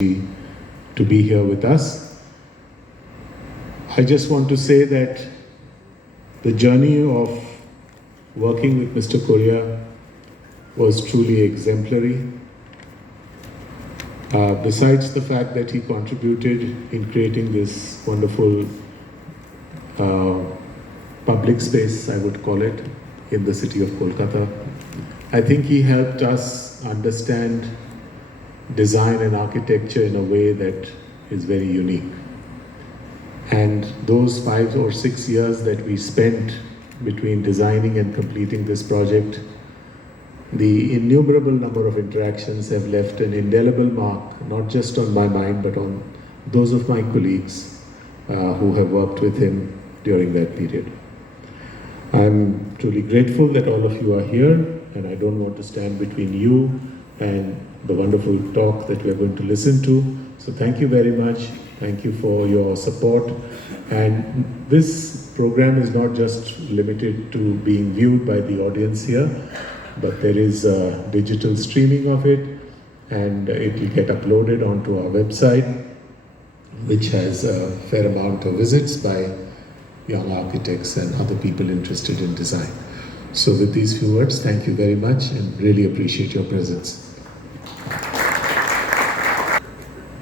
to be here with us. I just want to say that the journey of working with Mr. CORREA was truly exemplary. Besides the fact that he contributed in creating this wonderful public space, I would call it, in the city of Kolkata, I think he helped us understand design and architecture in a way that is very unique. And those 5 or 6 years that we spent between designing and completing this project, the innumerable number of interactions have left an indelible mark, not just on my mind, but on those of my colleagues who have worked with him during that period. I'm truly grateful that all of you are here, and I don't want to stand between you and the wonderful talk that we're going to listen to. So thank you very much. Thank you for your support. And this program is not just limited to being viewed by the audience here, but there is a digital streaming of it, and it will get uploaded onto our website, which has a fair amount of visits by young architects and other people interested in design. So with these few words, thank you very much and really appreciate your presence.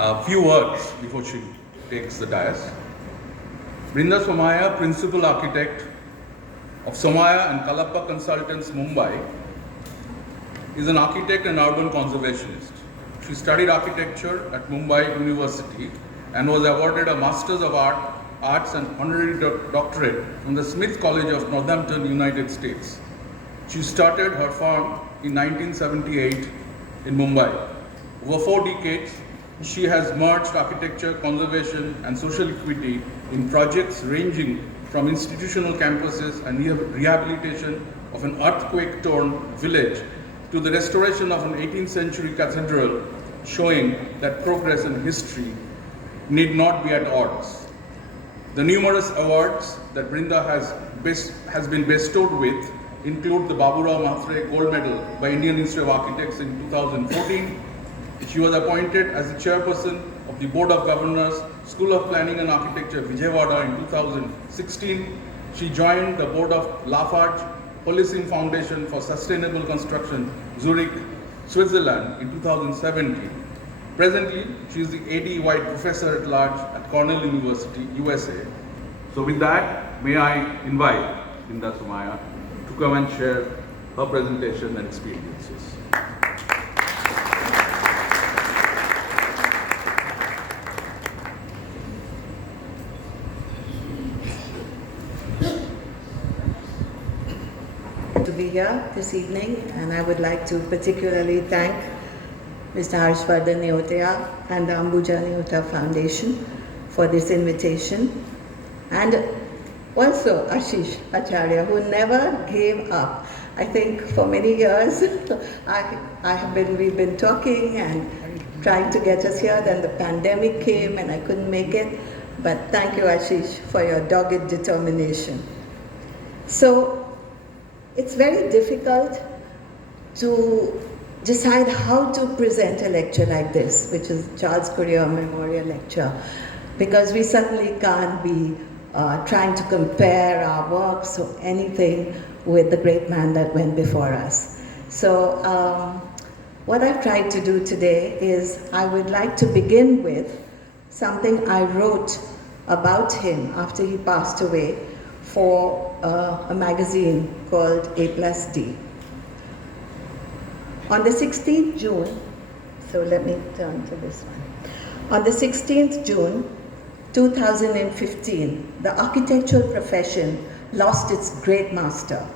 A few words before she takes the dais. Brinda Somaya, Principal Architect of Somaya and Kalappa Consultants, Mumbai, is an architect and urban conservationist. She studied architecture at Mumbai University and was awarded a Masters of Arts and Honorary Doctorate from the Smith College of Northampton, United States. She started her firm in 1978 in Mumbai. Over 4 decades, she has merged architecture, conservation, and social equity in projects ranging from institutional campuses and rehabilitation of an earthquake-torn village to the restoration of an 18th century cathedral, showing that progress and history need not be at odds. The numerous awards that Brinda has been bestowed with include the Baburao Mhatre Gold Medal by Indian Institute of Architects in 2014. She was appointed as the chairperson of the Board of Governors, School of Planning and Architecture, Vijayawada in 2016. She joined the board of Lafarge Policing Foundation for Sustainable Construction, Zurich, Switzerland in 2017. Presently, she is the A.D. White Professor at Large at Cornell University, USA. So with that, may I invite Brinda Somaya to come and share her presentation and experiences. To be here this evening, and I would like to particularly thank Mr. Harshvardhan Neotia and the Ambuja Neotia Foundation for this invitation, and also Ashish Acharya, who never gave up. I think for many years we've been talking and trying to get us here, then the pandemic came and I couldn't make it, but thank you, Ashish, for your dogged determination. So it's very difficult to decide how to present a lecture like this, which is Charles CORREA Memorial Lecture, because we certainly can't be trying to compare our works or anything with the great man that went before us. So what I've tried to do today is I would like to begin with something I wrote about him after he passed away for a magazine called A+D. On the 16th June, so let me turn to this one. On the 16th June 2015, the architectural profession lost its great master.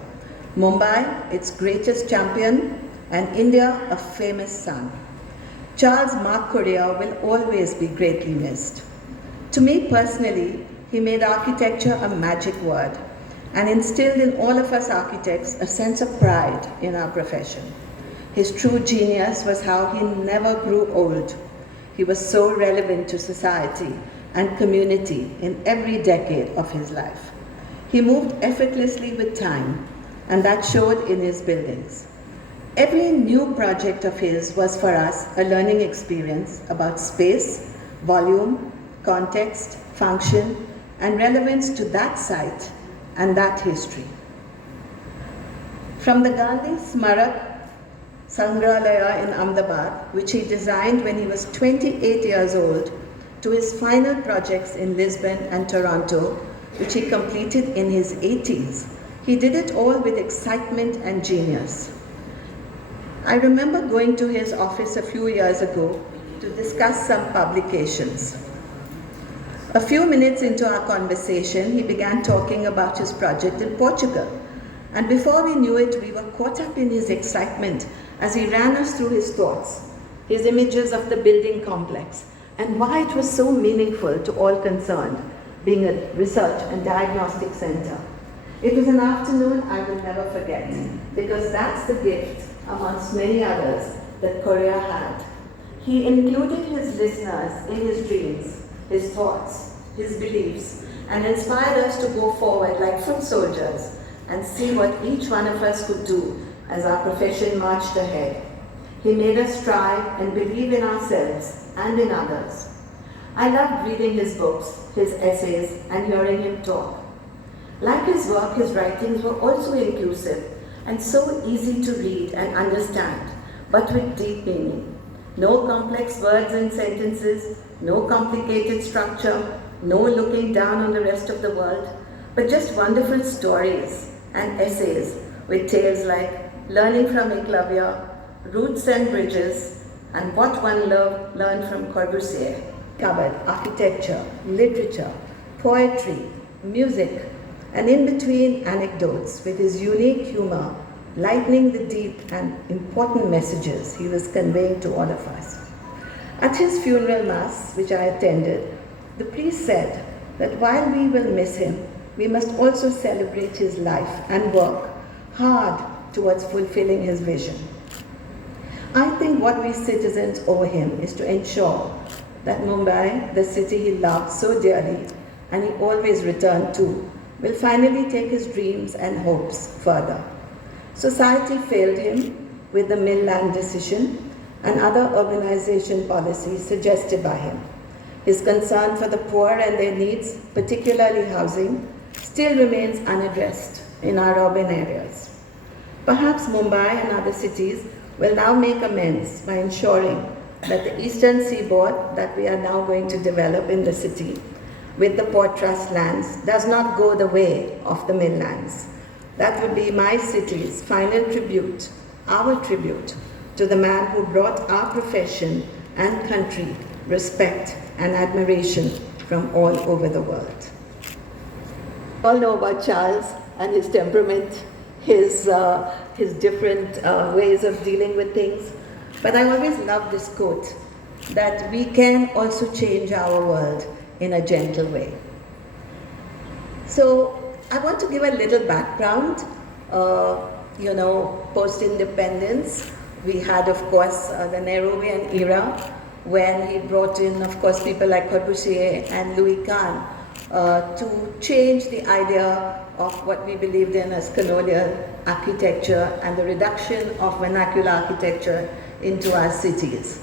Mumbai, its greatest champion, and India, a famous son. Charles Mark CORREA will always be greatly missed. To me personally, he made architecture a magic word and instilled in all of us architects a sense of pride in our profession. His true genius was how he never grew old. He was so relevant to society and community in every decade of his life. He moved effortlessly with time, and that showed in his buildings. Every new project of his was for us a learning experience about space, volume, context, function, and relevance to that site and that history. From the Gandhi Smarak Sangralaya in Ahmedabad, which he designed when he was 28 years old, to his final projects in Lisbon and Toronto, which he completed in his 80s, he did it all with excitement and genius. I remember going to his office a few years ago to discuss some publications. A few minutes into our conversation, he began talking about his project in Portugal. And before we knew it, we were caught up in his excitement as he ran us through his thoughts, his images of the building complex, and why it was so meaningful to all concerned, being a research and diagnostic center. It was an afternoon I will never forget, because that's the gift, amongst many others, that CORREA had. He included his listeners in his dreams, his thoughts, his beliefs, and inspired us to go forward like foot soldiers and see what each one of us could do as our profession marched ahead. He made us strive and believe in ourselves and in others. I loved reading his books, his essays, and hearing him talk. Like his work, his writings were also inclusive and so easy to read and understand, but with deep meaning. No complex words and sentences, no complicated structure, no looking down on the rest of the world, but just wonderful stories and essays with tales like Learning from Eklavya, Roots and Bridges, and What One Learned from Corbusier. Covered architecture, literature, poetry, music, and in between anecdotes with his unique humor, lightening the deep and important messages he was conveying to all of us. At his funeral mass, which I attended, the priest said that while we will miss him, we must also celebrate his life and work hard towards fulfilling his vision. I think what we citizens owe him is to ensure that Mumbai, the city he loved so dearly and he always returned to, will finally take his dreams and hopes further. Society failed him with the mill land decision and other urbanization policies suggested by him. His concern for the poor and their needs, particularly housing, still remains unaddressed in our urban areas. Perhaps Mumbai and other cities will now make amends by ensuring that the eastern seaboard that we are now going to develop in the city with the Port Trust lands does not go the way of the mill lands. That would be my city's final tribute, our tribute, to the man who brought our profession and country respect and admiration from all over the world. We all know about Charles and his temperament, his different ways of dealing with things. But I always love this quote, that we can also change our world in a gentle way. So I want to give a little background. Post-independence, we had, of course, the Nehruvian era, when he brought in, of course, people like Corbusier and Louis Kahn to change the idea of what we believed in as colonial architecture and the reduction of vernacular architecture into our cities.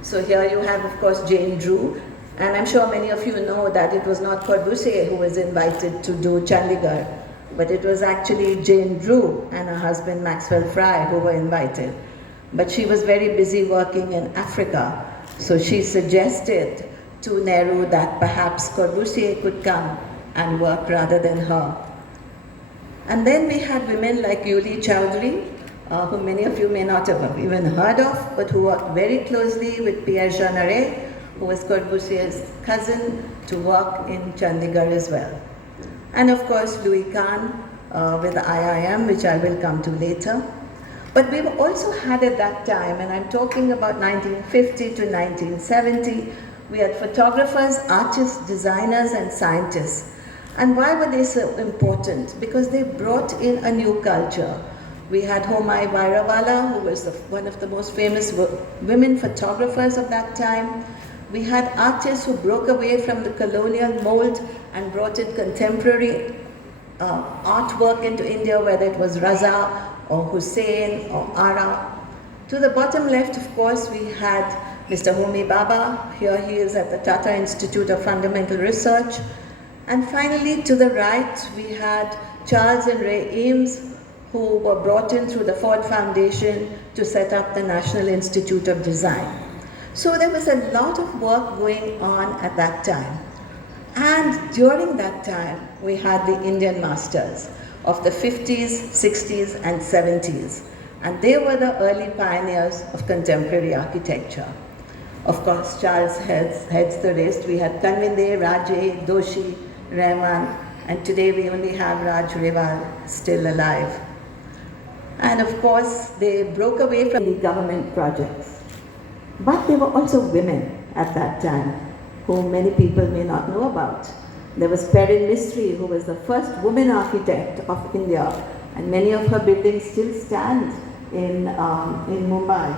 So here you have, of course, Jane Drew, and I'm sure many of you know that it was not Corbusier who was invited to do Chandigarh, but it was actually Jane Drew and her husband Maxwell Fry who were invited. But she was very busy working in Africa, so she suggested to Nehru that perhaps Corbusier could come and work rather than her. And then we had women like Yuli Chowdhury, who many of you may not have even heard of, but who worked very closely with Pierre Jeanneret, who was Corbusier's cousin, to work in Chandigarh as well. And of course, Louis Kahn with the IIM, which I will come to later. But we also had at that time, and I'm talking about 1950 to 1970, we had photographers, artists, designers, and scientists. And why were they so important? Because they brought in a new culture. We had Homai Vairawala, who was one of the most famous women photographers of that time. We had artists who broke away from the colonial mold and brought in contemporary artwork into India, whether it was Raza or Hussein or Ara. To the bottom left, of course, we had Mr. Homi Bhabha. Here he is at the Tata Institute of Fundamental Research. And finally, to the right, we had Charles and Ray Eames, who were brought in through the Ford Foundation to set up the National Institute of Design. So there was a lot of work going on at that time. And during that time, we had the Indian masters of the 50s, 60s, and 70s. And they were the early pioneers of contemporary architecture. Of course, Charles heads the rest. We had Kanvinde, Raje, Doshi, Rahman, and today we only have Raj Rewal still alive. And of course, they broke away from the government projects. But there were also women at that time, whom many people may not know about. There was Perrin Mistry, who was the first woman architect of India, and many of her buildings still stand in Mumbai.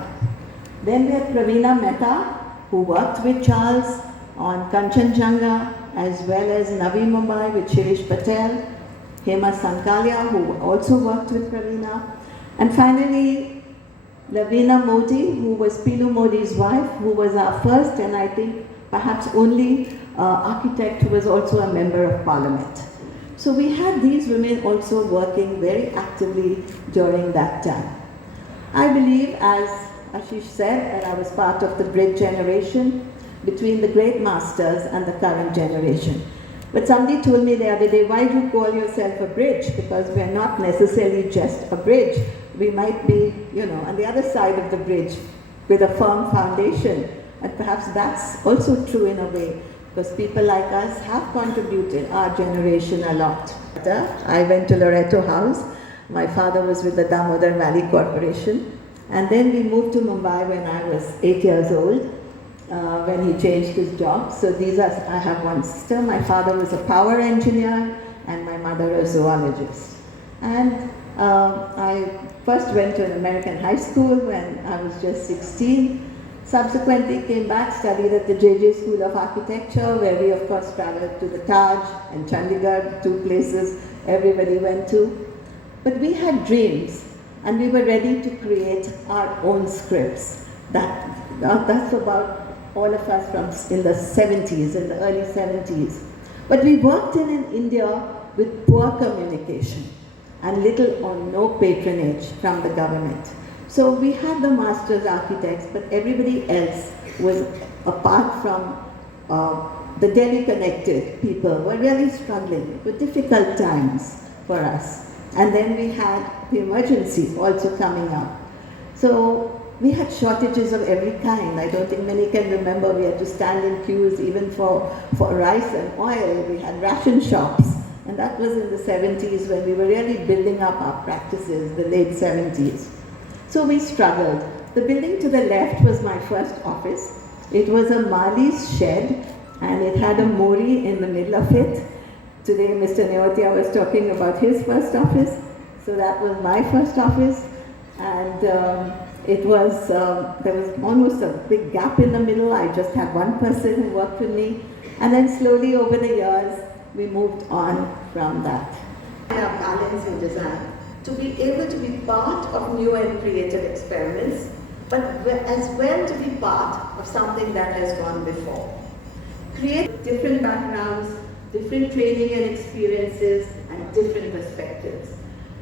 Then we had Praveena Mehta, who worked with Charles on Kanchenjunga, as well as Navi Mumbai with Shirish Patel, Hema Sankalia, who also worked with Praveena, and finally Lavina Modi, who was Pilu Modi's wife, who was our first and I think perhaps only architect who was also a member of parliament. So we had these women also working very actively during that time. I believe, as Ashish said, that I was part of the bridge generation between the great masters and the current generation. But somebody told me the other day, why do you call yourself a bridge? Because we're not necessarily just a bridge. We might be, on the other side of the bridge with a firm foundation. And perhaps that's also true in a way, because people like us have contributed, our generation, a lot. I went to Loreto House. My father was with the Damodar Valley Corporation. And then we moved to Mumbai when I was 8 years old. When he changed his job. So I have one sister. My father was a power engineer and my mother a zoologist. And I first went to an American high school when I was just 16. Subsequently came back, studied at the JJ School of Architecture, where we of course traveled to the Taj and Chandigarh, two places everybody went to. But we had dreams and we were ready to create our own scripts. That's about all of us from in the 70s, in the early 70s. But we worked in India with poor communication and little or no patronage from the government. So we had the masters architects, but everybody else was, apart from the Delhi connected people, were really struggling with difficult times for us. And then we had the emergency also coming up. So we had shortages of every kind. I don't think many can remember. We had to stand in queues even for rice and oil. We had ration shops. And that was in the 70s when we were really building up our practices, the late 70s. So we struggled. The building to the left was my first office. It was a Mali's shed and it had a Mori in the middle of it. Today Mr. Neotia was talking about his first office. So that was my first office. And there was almost a big gap in the middle. I just had one person who worked with me. And then slowly over the years, we moved on from that. Our balance in design, to be able to be part of new and creative experiments, but as well to be part of something that has gone before. Create different backgrounds, different training and experiences, and different perspectives.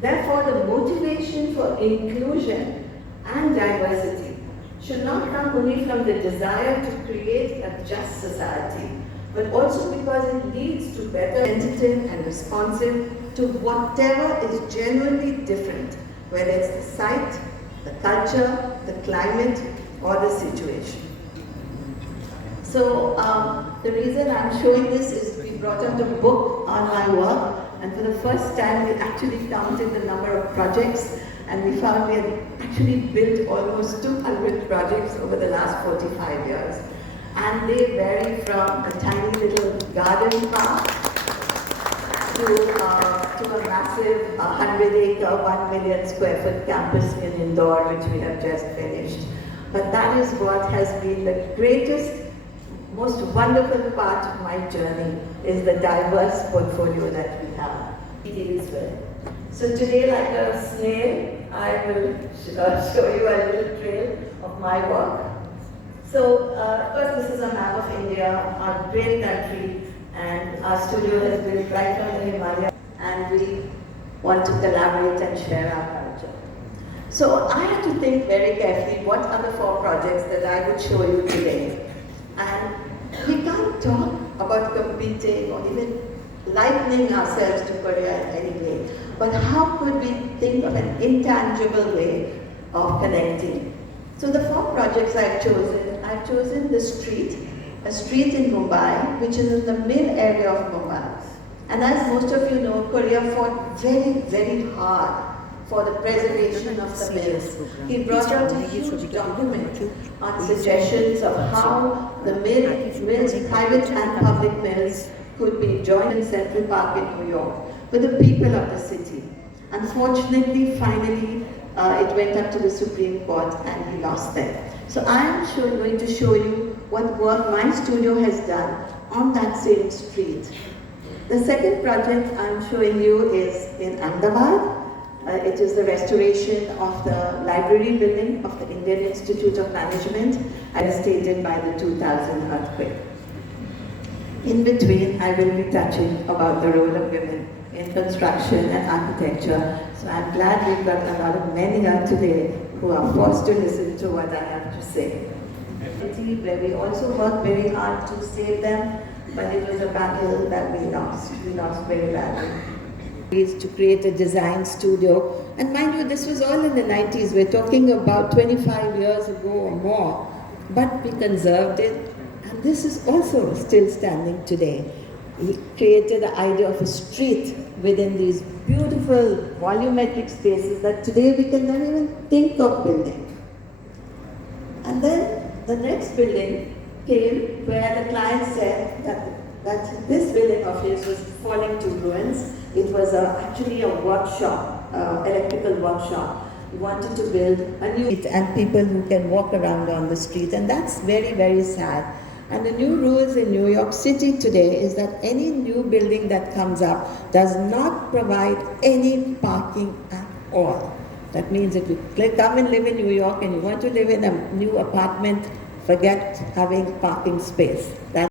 Therefore, the motivation for inclusion and diversity should not come only from the desire to create a just society, but also because it leads to better attentive and responsive to whatever is genuinely different, whether it's the site, the culture, the climate, or the situation. So the reason I'm showing this is we brought out a book on my work, and for the first time we actually counted the number of projects, and we found we had actually built almost 200 projects over the last 45 years. And they vary from a tiny little garden park to a massive 100-acre, 1 million square foot campus in Indore, which we have just finished. But that is what has been the greatest, most wonderful part of my journey, is the diverse portfolio that we have. It deals with. So today, like a snail, I will show you a little trail of my work. So, of course, this is a map of India, our great country, and our studio has built right from the Himalayas, and we want to collaborate and share our culture. So, I had to think very carefully what are the 4 projects that I would show you today. And we can't talk about competing or even likening ourselves to Korea in any way, but how could we think of an intangible way of connecting? So the 4 projects I've chosen the street, a street in Mumbai, which is in the mid-area of Mumbai. And as most of you know, Korea fought very, very hard for the preservation of the mills. He brought out a huge document on suggestions of how the mills, private and public mills, could be joined in Central Park in New York with the people of the city. Unfortunately, finally, it went up to the Supreme Court and he lost there. So I am going to show you what work my studio has done on that same street. The second project I'm showing you is in Ahmedabad. It is the restoration of the library building of the Indian Institute of Management, devastated by the 2000 earthquake. In between, I will be touching about the role of women in construction and architecture. So I'm glad we've got a lot of men here today who are forced to listen to what I have to say. Where we also worked very hard to save them, but it was a battle that we lost. We lost very badly. To create a design studio, and mind you, this was all in the 90s. We're talking about 25 years ago or more, but we conserved it, and this is also still standing today. We created the idea of a street within these beautiful volumetric spaces that today we can never even think of building. And then the next building came where the client said that this building of his was falling to ruins. It was actually a workshop, electrical workshop. We wanted to build a new street and people who can walk around on the street, and that's very, very sad. And the new rules in New York City today is that any new building that comes up does not provide any parking at all. That means if you come and live in New York and you want to live in a new apartment, forget having parking space.